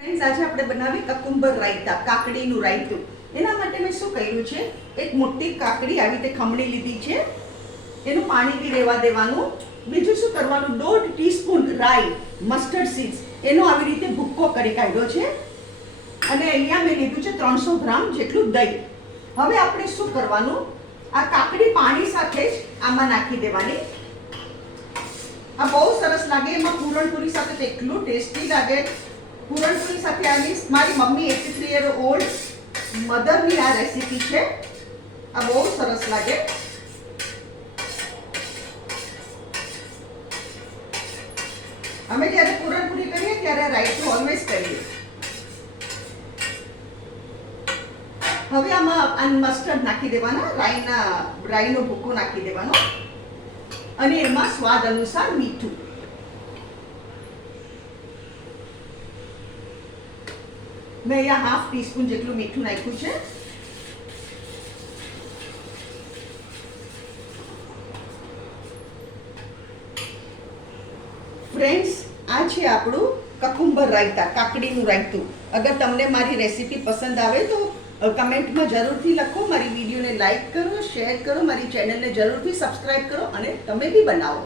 Friends, આજે આપણે બનાવી કકુંબર રાયતા, કાકડીનું રાયતું. એના માટે મેં શું કર્યું છે, એક મોટી કાકડી આવી રીતે ખમણી લીધી છે, એનું પાણીથી રહેવા દેવાનું. બીજું શું કરવાનું, 1.5 ટીસ્પૂન રાઈ, મસ્ટર્ડ સીડ્સ, એનો આવી રીતે ભૂક્કો કરી કાઢ્યો છે. અને અહીંયા મેં લીધું છે 300 ગ્રામ જેટલું દહીં. હવે આપણે શું કરવાનું, આ કાકડી પાણી સાથે જ આમાં નાખી દેવાની. આ બહુ સરસ લાગે, એમાં પૂરણપૂરી સાથે તો એટલું ટેસ્ટી લાગે. પૂરણપૂરી સાથે આની મારી મમ્મી 83 યર ઓલ્ડ મધરની આ રેસીપી છે. આ બહુ સરસ લાગે. અમે જ્યારે પૂરણપૂરી કરીએ ત્યારે રાઈતું ઓલવેઝ કરીએ. હવે આમાં મસ્ટર્ડ નાખી દેવાના, રાઈનો ભૂકો નાખી દેવાનો અને એમાં સ્વાદ અનુસાર મીઠું. મેં અહીંયા 1/2 ટીસ્પૂન જેટલું મીઠું નાખ્યું છે. ફ્રેન્ડ્સ, આ છે આપણું કકુંબર રાયતા, કાકડીનું રાયતું. અગર તમને મારી રેસીપી પસંદ આવે તો કમેન્ટમાં જરૂરથી લખો. મારી વિડીયોને લાઈક કરો, શેર કરો, મારી ચેનલને જરૂરથી સબસ્ક્રાઈબ કરો અને તમે બી બનાવો.